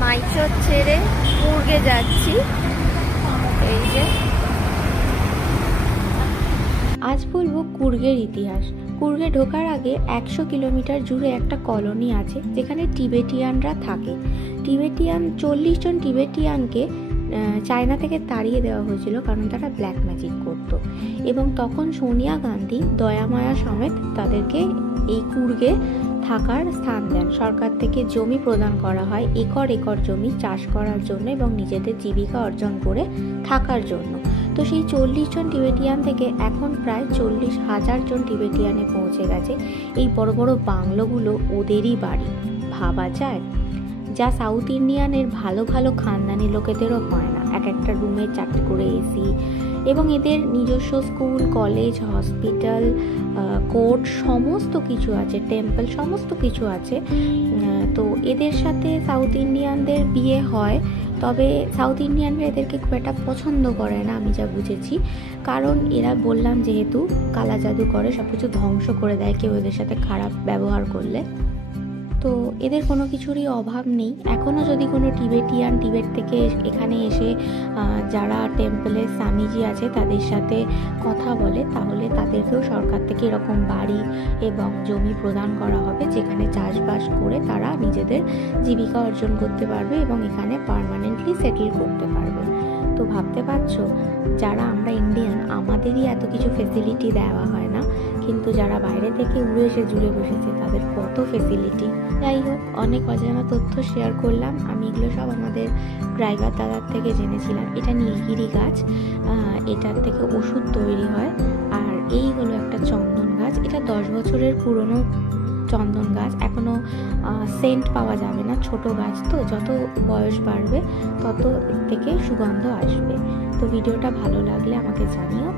মাইচর ছেড়ে কুর্গে যাচ্ছি। এই যে আজ বলবো কুর্গের ইতিহাস। কুর্গে ঢোকার আগে 100 কিলোমিটার জুড়ে একটা কলোনি আছে যেখানে টিবেটিয়ানরা থাকে। 40 জন টিবেটিয়ানকে চায়না থেকে তাড়িয়ে দেওয়া হয়েছিল কারণ তারা ব্ল্যাক ম্যাজিক করতো, এবং তখন সোনিয়া গান্ধী দয়ামায়া সমেত তাদেরকে এই কুর্গে থাকার স্থান দেন। সরকার থেকে জমি প্রদান করা হয়, একর একর জমি চাষ করার জন্য এবং নিজেদের জীবিকা অর্জন করে থাকার জন্য। তো সেই 40 জন টিবেটিয়ান থেকে এখন প্রায় 40,000 জন টিবেটিয়ানে পৌঁছে গেছে। এই বড় বড় বাংলোগুলো ওদেরই বাড়ি, ভাবা যায়? যা সাউথ ইন্ডিয়ানের ভালো ভালো খানদানি লোকেদেরও হয় না। এক একটা রুমে 4টে করে এসি, এবং এদের নিজস্ব স্কুল, কলেজ, হসপিটাল, কোর্ট সমস্ত কিছু আছে, টেম্পল সমস্ত কিছু আছে। তো এদের সাথে সাউথ ইন্ডিয়ানদের বিয়ে হয়, তবে সাউথ ইন্ডিয়ানরা এদেরকে খুব একটা পছন্দ করে না আমি যা বুঝেছি। কারণ এরা, বললাম যেহেতু কালা জাদু করে, সব কিছু ধ্বংস করে দেয় কেউ এদের সাথে খারাপ ব্যবহার করলে। তো এদের কোনো কিছুরই অভাব নেই। এখনও যদি কোনো টিবেটিয়ান টিবেট থেকে এখানে এসে যারা টেম্পলের স্বামীজি আছে তাদের সাথে কথা বলে, তাহলে তাদেরকেও সরকার থেকে এরকম বাড়ি এবং জমি প্রদান করা হবে যেখানে চাষবাস করে তারা নিজেদের জীবিকা অর্জন করতে পারবে এবং এখানে পার্মানেন্টলি সেটেল করতে পারবে। তো ভাবতে পারছো, যারা আমরা ইন্ডিয়ান আমাদেরই এত কিছু ফেসিলিটি দেওয়া হয় না, কিন্তু যারা বাইরে থেকে উড়ে এসে জুড়ে বসেছে তাদের কত ফেসিলিটি। যাই হোক, অনেক অজানা তথ্য শেয়ার করলাম। আমি এগুলো সব আমাদের ড্রাইভার দাদার থেকে জেনেছিলাম। এটা নীলগিরি গাছ, এটার থেকে ওষুধ তৈরি হয়। আর এই হলো একটা চন্দন গাছ, এটা 10 বছরের পুরনো চন্দন গাছ। এখনও সেন্ট পাওয়া যাবে না, ছোট গাছ তো, যত বয়স বাড়বে তত থেকে সুগন্ধ আসবে। তো ভিডিওটা ভালো লাগলে আমাকে জানিও।